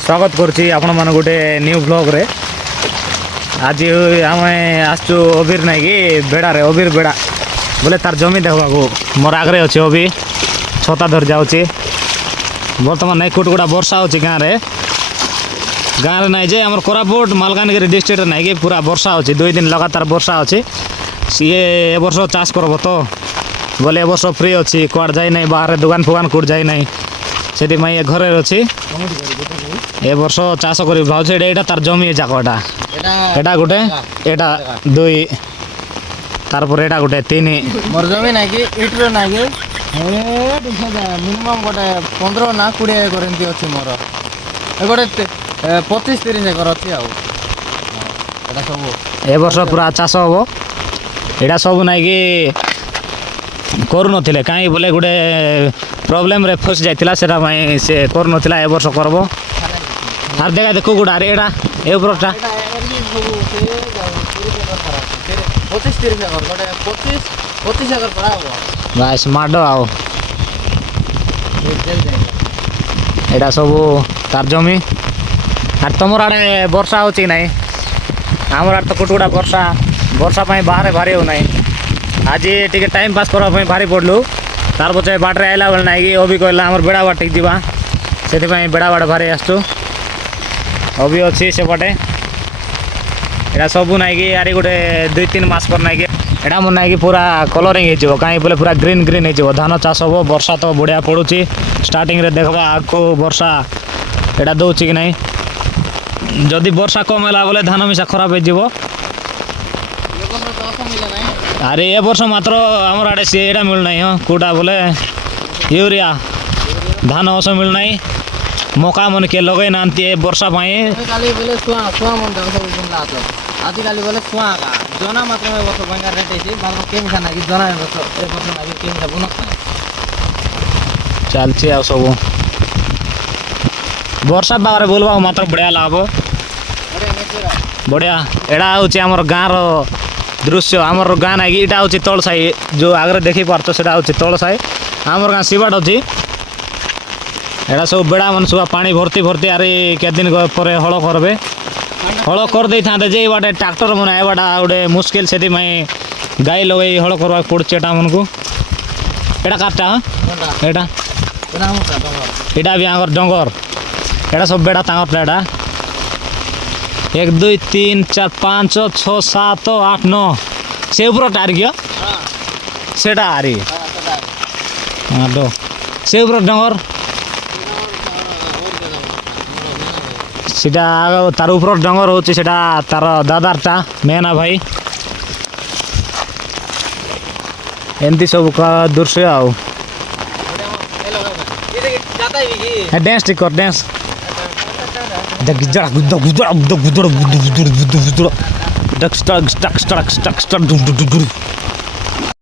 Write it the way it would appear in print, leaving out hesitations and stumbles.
स्वागत करुच्ची आपण मान गोटे न्यू ब्लॉग रे। आज आम आसचु अबीर नाई कि बेड़ा रे अबीर बेड़ा बोले तार जमी देखा मोर आगे अच्छे अभी छता धर जाऊँगी बर्तमान नाई कुटकुटा वर्षा हो गाँव रे नाई जे आम कोरापुट मालकानगिरी डिस्ट्रिक्ट नाई कि पूरा वर्षा हो 2 दिन लगातार वर्षा अच्छी सी ए वर्ष चाष करब तो बोले ए वर्ष फ्री अच्छी कुआड़ जाए ना बाहर दुकान फुकान कौट जाए ना से घरे अच्छी ए वर्ष चाष कर भाई तार जमी जाकटा एटा गोटे एटा 2 तारपर एटा गोटे 3 मोर जमी ना कि इट्रे ना कि मिनिमम गोटे 15 ना 20 एकर एमती अच्छी मोर गोटे 25-30 एकर अच्छी आटा सब ए वर्ष पूरा चाष हम एटा सब ना कि करूँ कहीं बोले गोटे प्रोब्लेम रे फस जाइला से करूँ ए वर्ष करब आर देखा देखो गोटा अरे एटा ए उपरटा 25-30 एकर गोटे 25 एकर पड़ा बस माड आओ एटा सब तार जमी आर तुम आड़े वर्षा हो ना आमर आड़ तो कुटकुटा वर्षा बाहर बाहरी हो ना आज टे टाइम पास करने बाहरी पड़लु तार पचे बाटे आइला बेले ना कि अभी कहला आम बेड़ा बाट जा से बेड़ा बाट बाहरी आसचु अभी अच्छी से पटे एटा सब ना कि यार गोटे 2-3 मास पर ना कि एटा मन ना कि पूरा कलरिंग हो कहीं बोले पूरा ग्रीन ग्रीन हो धान चाष हम वर्षा तो बढ़िया पड़ुची स्टार्टिंग रे देखा आगो वर्षा एटा दौची कि नहीं जदि वर्षा कम है बोले धान मिशा खराब हो अरे ए वर्ष मात्र आमर आड़े सी एटा मिलना हाँ कूटा बोले यूरिया धान अस मिलना मका मन के लगे ना वर्षा आजिकल बोले छुआ जना मात्र वर्ष बंगार रेट के मिसा ना कि जना वर्ष ए वर्ष ना कि मिसा बुनक चलती आ सब वर्षा बारे बोलवा मात्र बढ़िया लाभ बढ़िया एटा हूँ आमर गाँव दृश्य आमर गाँ ना कि इटा हूँ तल साई जो आगे देखी पार्थ से हूँ तल साई आमर गाँ सिबाट अच्छी एटा सब बेड़ा मन सब पानी भर्ती भर्ती आरे के दिन पर हल करबे हल कर दे था जे बाटे ट्रैक्टर मन आवाटा गोटे मुस्किल से गाई लगे हल करवा पड़े एटा मन को एटा काटा एटा एटा भी आगर डंगर एटा सब बेड़ा तांगर एटा 1 2 3 4 5 6 7 8 9 से ऊपर टार्गियो सेटा आरी हाँ तो से ऊपर डंगर सीटा तार ऊपर डंगर होची सेटा तार दादारटा मेना भाई एमती सब का दृश्य आओ डांस टिक कर डांस